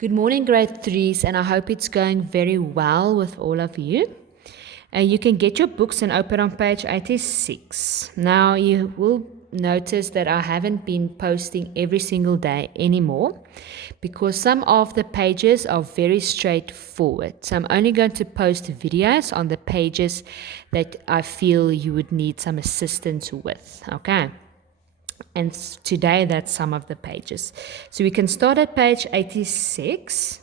Good morning, grade threes, and I hope it's going very well with all of you. You can get your books and open on page 86. Now, you will notice that I haven't been posting every single day anymore because some of the pages are very straightforward. So I'm only going to post videos on the pages that I feel you would need some assistance with. Okay. And today that's some of the pages. So we can start at page 86.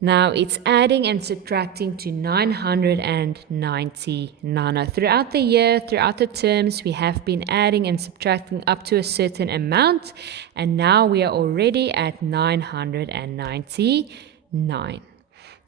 Now it's adding and subtracting to 999. Now throughout the year, throughout the terms, we have been adding and subtracting up to a certain amount. And now we are already at 999.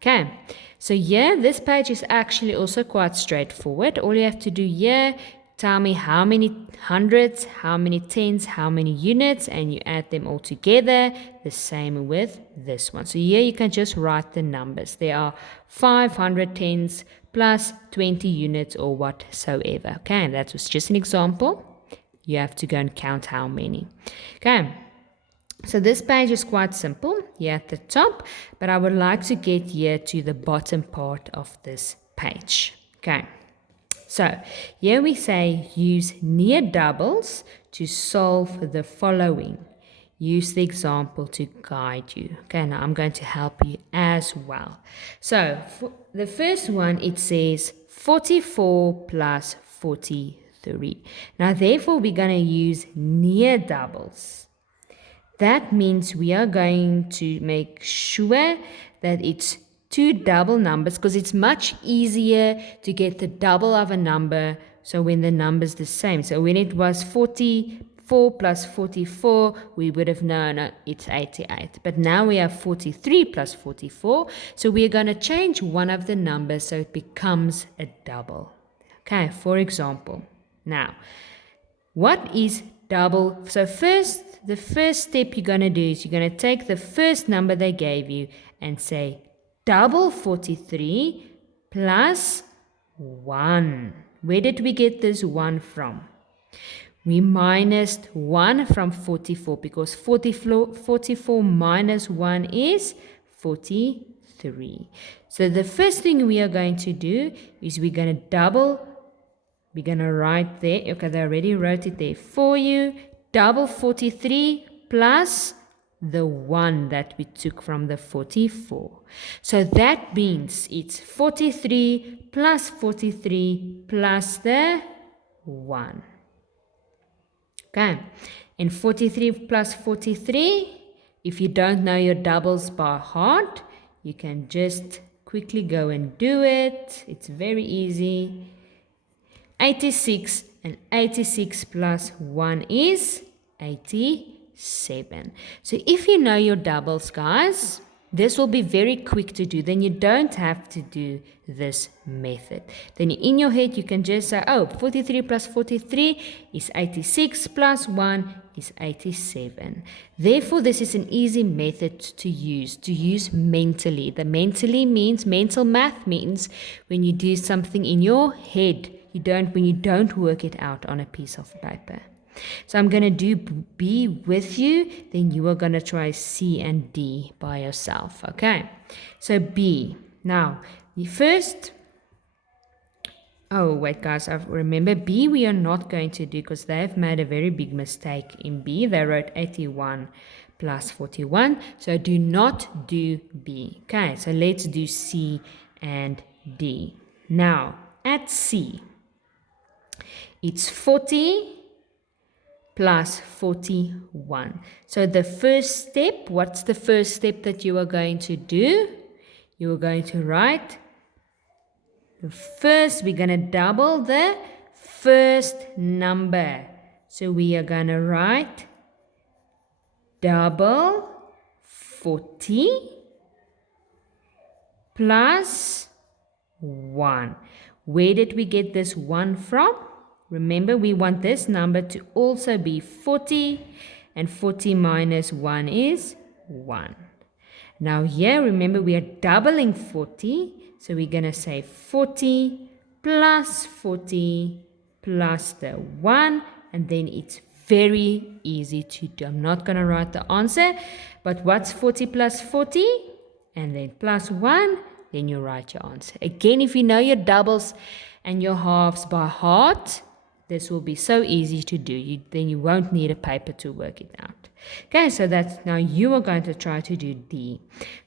Okay, so here, this page is actually also quite straightforward. All you have to do here, tell me how many hundreds, how many tens, how many units, and you add them all together. The same with this one. So here you can just write the numbers. There are 500 tens plus 20 units or whatsoever. Okay, and that was just an example. You have to go and count how many. Okay. So this page is quite simple here at the top, but I would like to get here to the bottom part of this page. Okay, so here we say use near doubles to solve the following. Use the example to guide you. Okay, now I'm going to help you as well. So for the first one, it says 44 plus 43. Now therefore we're going to use near doubles. That means we are going to make sure that it's two double numbers because it's much easier to get the double of a number. So when the number is the same. So when it was 44 plus 44, we would have known it's 88. But now we have 43 plus 44. So we're going to change one of the numbers so it becomes a double. Okay, for example. Now, what is double? So the first step you're going to do is you're going to take the first number they gave you and say double 43 plus 1. Where did we get this 1 from? We minused 1 from 44 because 44 minus 1 is 43. So the first thing we are going to do is we're going to double. We're going to write there, okay, they already wrote it there for you. Double 43 plus the 1 that we took from the 44. So that means it's 43 plus 43 plus the 1. Okay, and 43 plus 43, if you don't know your doubles by heart, you can just quickly go and do it. It's very easy. 86, and 86 plus 1 is 87. So if you know your doubles, guys, this will be very quick to do. Then you don't have to do this method. Then in your head, you can just say, oh, 43 plus 43 is 86 plus 1 is 87. Therefore, this is an easy method to use mentally. The mentally means, mental math means when you do something in your head, when you don't work it out on a piece of paper. So I'm going to do B with you, then you are going to try C and D by yourself. Okay, so B. Now, first, oh wait guys, I remember B we are not going to do because they have made a very big mistake in B. They wrote 81 plus 41, so do not do B. Okay, so let's do C and D. Now, at C, it's 40 plus 41. So the first step, what's the first step that you are going to do? You are going to write the first, we're going to double the first number. So we are going to write double 40 plus 1. Where did we get this 1 from? Remember, we want this number to also be 40, and 40 minus 1 is 1. Now here, remember, we are doubling 40, so we're going to say 40 plus 40 plus the 1, and then it's very easy to do. I'm not going to write the answer, but what's 40 plus 40? and then plus 1, then you write your answer. Again, if you know your doubles and your halves by heart, this will be so easy to do. Then you won't need a paper to work it out. Okay, so that's now you are going to try to do D.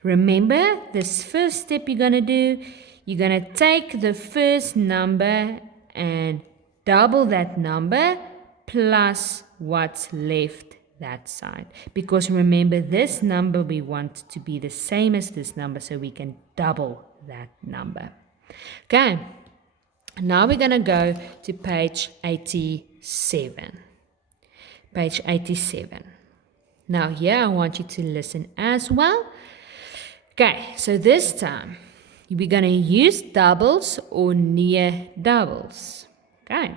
Remember, this first step you're going to do, you're going to take the first number and double that number plus what's left that side. Because remember, this number we want to be the same as this number, so we can double that number. Okay, now we're going to go to page 87. Page 87. Now here I want you to listen as well. Okay, so this time we're going to use doubles or near doubles. Okay,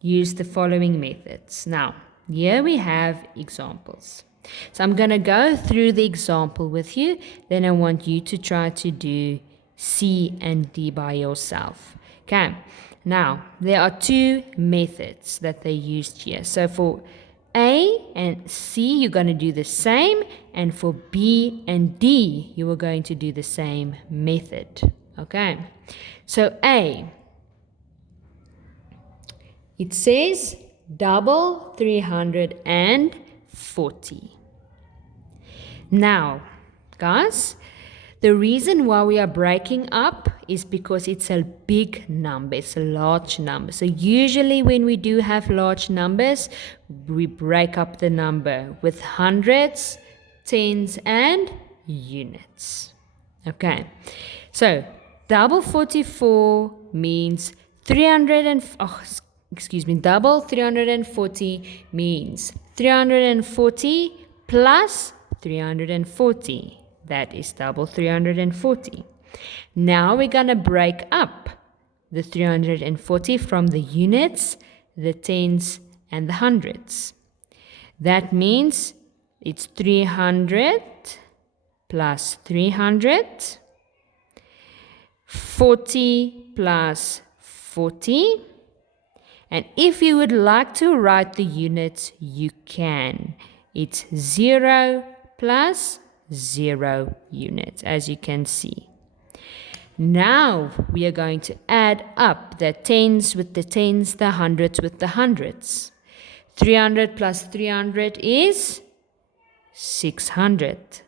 use the following methods. Now, here we have examples. So I'm going to go through the example with you. Then I want you to try to do C and D by yourself. Okay, now there are two methods that they used here. So for A and C, you're going to do the same. And for B and D, you are going to do the same method. Okay, so A, it says double 340. Now, guys, the reason why we are breaking up is because it's a big number. It's a large number. So usually when we do have large numbers, we break up the number with hundreds, tens, and units. Okay, so double 44 means double 340 means 340 plus 340. That is double 340. Now we're going to break up the 340 from the units, the tens, and the hundreds. That means it's 300 plus 300, 40 plus 40. And if you would like to write the units, you can. It's 0 plus 0 units, as you can see. Now we are going to add up the tens with the tens, the hundreds with the hundreds. 300 plus 300 is 600.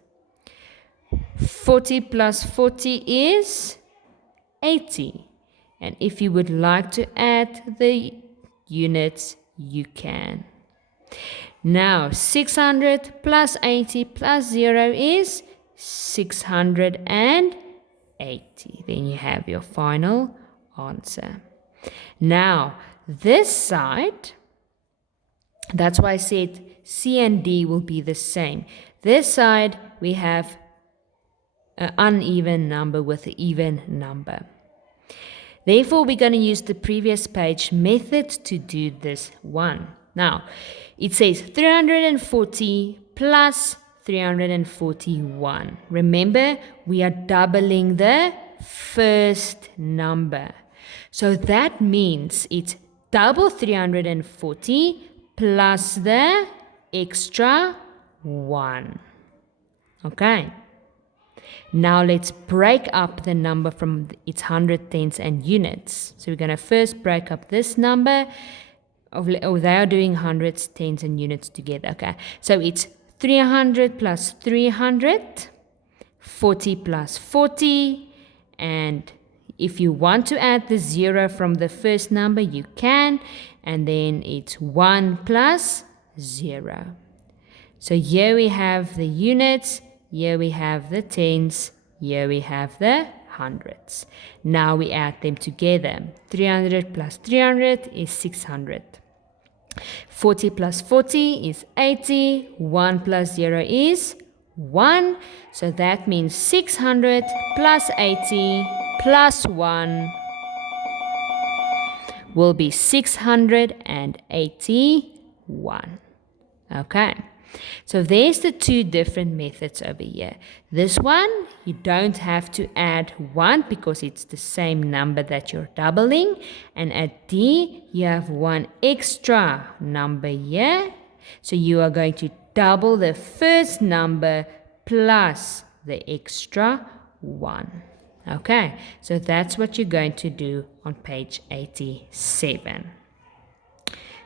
40 plus 40 is 80. And if you would like to add the units, you can. Now 600 plus 80 plus 0 is 680. Then you have your final answer. Now this side, that's why I said C and D will be the same. This side we have an uneven number with an even number. Therefore, we're going to use the previous page method to do this one. Now, it says 340 plus 341. Remember, we are doubling the first number. So that means it's double 340 plus the extra 1. Okay. Now let's break up the number from its hundred, tens, and units. So we're going to first break up this number. They are doing hundreds, tens, and units together. Okay, so it's 300 plus 300, 40 plus 40, and if you want to add the 0 from the first number, you can, and then it's 1 plus 0. So here we have the units, here we have the tens, here we have the hundreds. Now we add them together. 300 plus 300 is 600. 40 plus 40 is 80. 1 plus 0 is 1. So that means 600 plus 80 plus 1 will be 681. Okay. So there's the two different methods over here. This one, you don't have to add 1 because it's the same number that you're doubling. And at D, you have one extra number here. So you are going to double the first number plus the extra 1. Okay, so that's what you're going to do on page 87.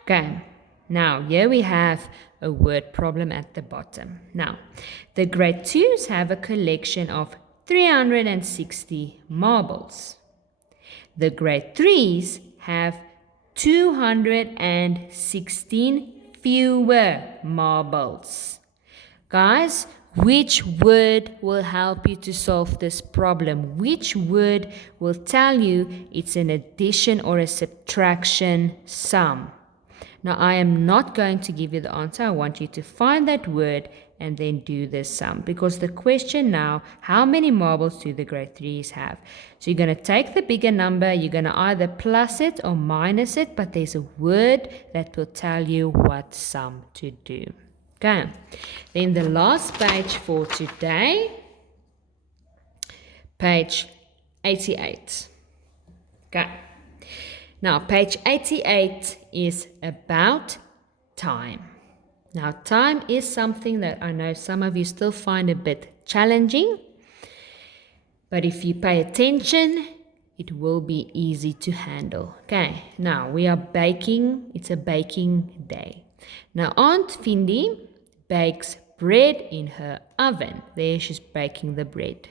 Okay, now here we have a word problem at the bottom. Now, the grade 2s have a collection of 360 marbles. The grade 3s have 216 fewer marbles. Guys, which word will help you to solve this problem? Which word will tell you it's an addition or a subtraction sum? Now, I am not going to give you the answer. I want you to find that word and then do the sum. Because the question now, how many marbles do the grade 3s have? So you're going to take the bigger number. You're going to either plus it or minus it. But there's a word that will tell you what sum to do. Okay. Then the last page for today. Page 88. Okay. Now, page 88 is about time. Now, time is something that I know some of you still find a bit challenging. But if you pay attention, it will be easy to handle. Okay, now we are baking. It's a baking day. Now, Aunt Findy bakes bread in her oven. There she's baking the bread.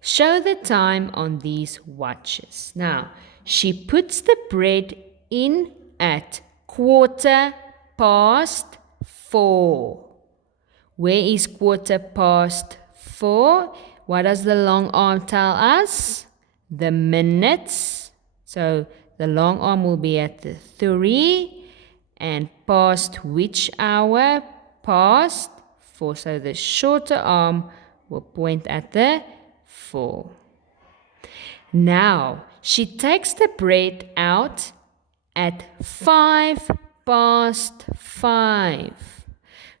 Show the time on these watches. Now, she puts the bread in at 4:15. Where is 4:15? What does the long arm tell us? The minutes. So the long arm will be at the 3. And past which hour? Past 4. So the shorter arm will point at the 4. Now, she takes the bread out at 5:05.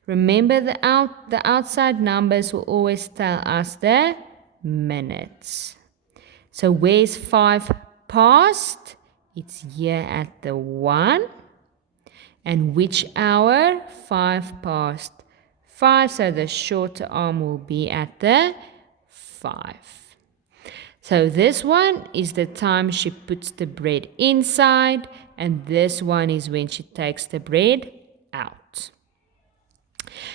Remember the outside numbers will always tell us the minutes. So where's 5 past? It's here at the 1. And which hour? 5:05. So the shorter arm will be at the 5. So this one is the time she puts the bread inside, and this one is when she takes the bread out.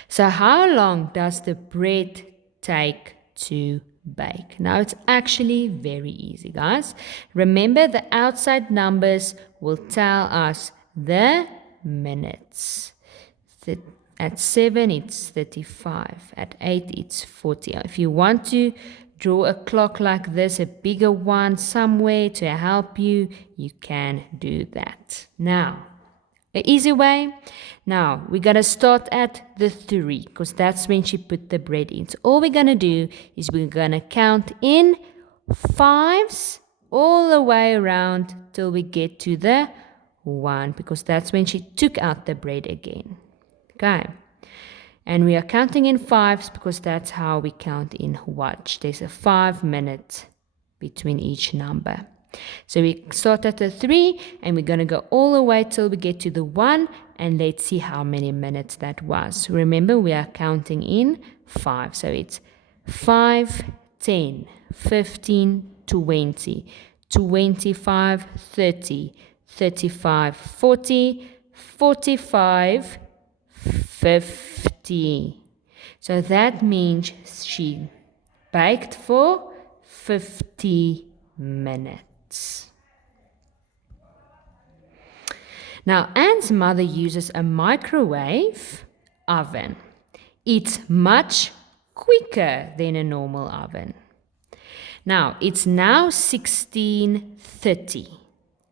So how long does the bread take to bake? Now it's actually very easy, guys. Remember, the outside numbers will tell us the minutes. At 7 it's 35. At 8 it's 40. If you want to draw a clock like this, a bigger one somewhere to help you, you can do that. Now, an easy way. Now, we're going to start at the 3 because that's when she put the bread in. So all we're going to do is we're going to count in 5s all the way around till we get to the 1 because that's when she took out the bread again. Okay. And we are counting in 5s because that's how we count in watch. There's a 5 minute between each number. So we start at the 3 and we're going to go all the way till we get to the 1, and let's see how many minutes that was. Remember, we are counting in 5. So it's 5, 10, 15, 20, 25, 30, 35, 40, 45, 50. So that means she baked for 50 minutes. Now, Anne's mother uses a microwave oven. It's much quicker than a normal oven. Now, it's now 16:30.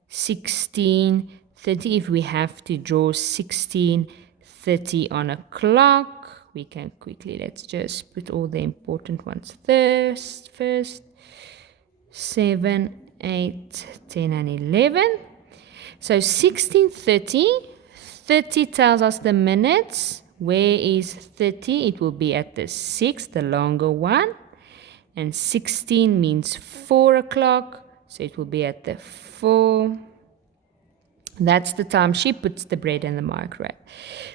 16:30, if we have to draw 16:30 on a clock, we can quickly, let's just put all the important ones first. 7, 8, 10, and 11. So 16:30, 30 tells us the minutes. Where is 30? It will be at the 6, the longer one. And 16 means 4 o'clock, so it will be at the 4. That's the time she puts the bread in the microwave.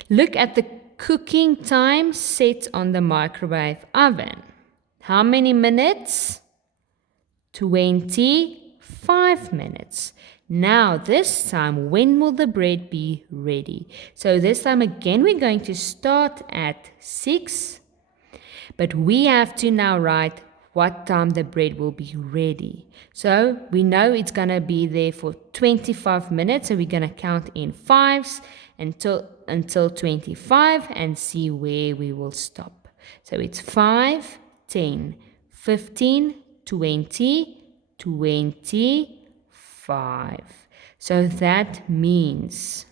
Look at the cooking time set on the microwave oven. How many minutes? 25 minutes. Now this time, when will the bread be ready? So this time again, we're going to start at 6. But we have to now write what time the bread will be ready. So we know it's going to be there for 25 minutes. So we're going to count in 5s until 25 and see where we will stop. So it's 5, 10, 15, 20, 25. So that means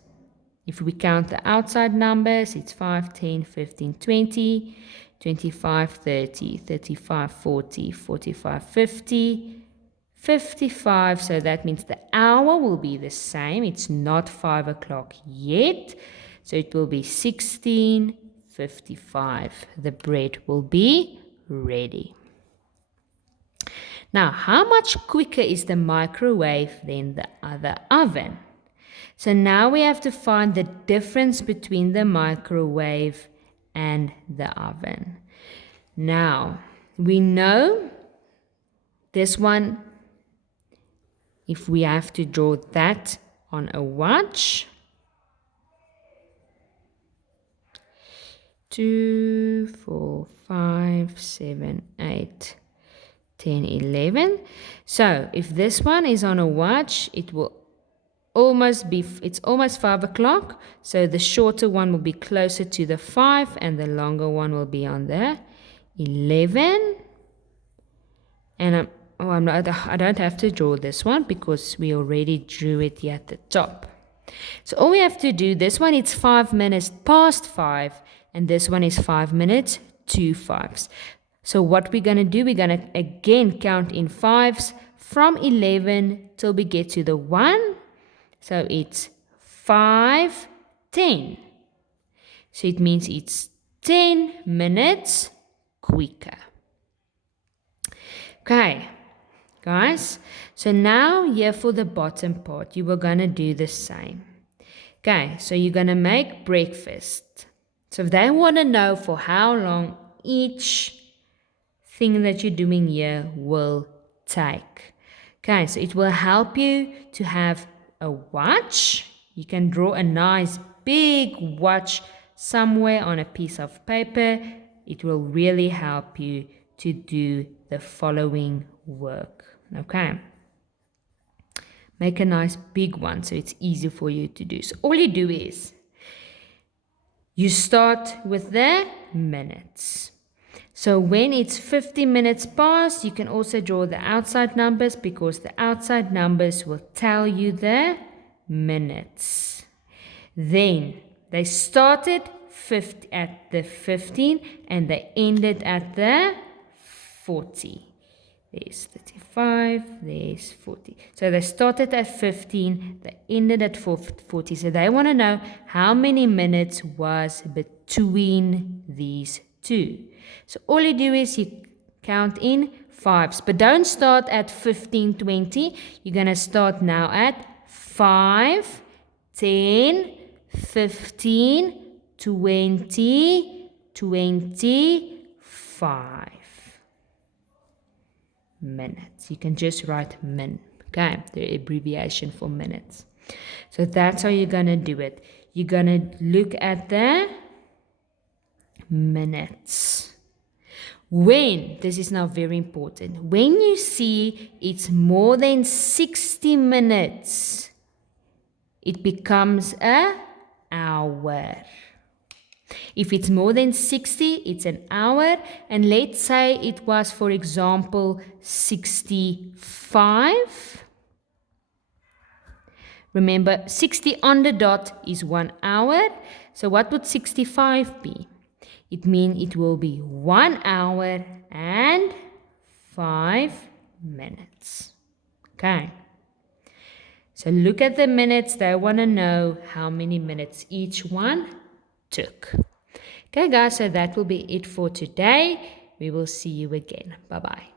if we count the outside numbers, it's 5, 10, 15, 20, 25, 30, 35, 40, 45, 50, 55. So that means the hour will be the same. It's not 5 o'clock yet. So it will be 16:55. The bread will be ready. Now, how much quicker is the microwave than the other oven? So now we have to find the difference between the microwave and the oven. Now, we know this one, if we have to draw that on a watch, 2, 4, 5, 7, 8, 10, 11. So if this one is on a watch, it will it's almost 5 o'clock. So the shorter one will be closer to the 5 and the longer one will be on the 11. And I don't have to draw this one because we already drew it here at the top. So all we have to do, this one it's 5 minutes past 5 and this one is 5 minutes to 5s. So what we're going to do, we're going to again count in 5s from 11 till we get to the 1. So it's 5, 10. So it means it's 10 minutes quicker. Okay, guys. So now here for the bottom part, you are going to do the same. Okay, so you're going to make breakfast. So if they want to know for how long each thing that you're doing here will take. Okay, so it will help you to have a watch. You can draw a nice big watch somewhere on a piece of paper. It will really help you to do the following work. Okay. Make a nice big one so it's easy for you to do. So all you do is you start with the minutes. So when it's 50 minutes past, you can also draw the outside numbers because the outside numbers will tell you the minutes. Then they started at the 15 and they ended at the 40. There's 35, there's 40. So they started at 15, they ended at 40. So they want to know how many minutes was between these two. So all you do is you count in 5s, but don't start at 15, 20. You're going to start now at 5, 10, 15, 20, 25 minutes. You can just write min, okay, the abbreviation for minutes. So that's how you're going to do it. You're going to look at the minutes. When, this is now very important, when you see it's more than 60 minutes, it becomes an hour. If it's more than 60, it's an hour. And let's say it was, for example, 65. Remember, 60 on the dot is 1 hour. So what would 65 be? It means it will be 1 hour and 5 minutes. Okay. So look at the minutes. They want to know how many minutes each one took. Okay, guys, so that will be it for today. We will see you again. Bye-bye.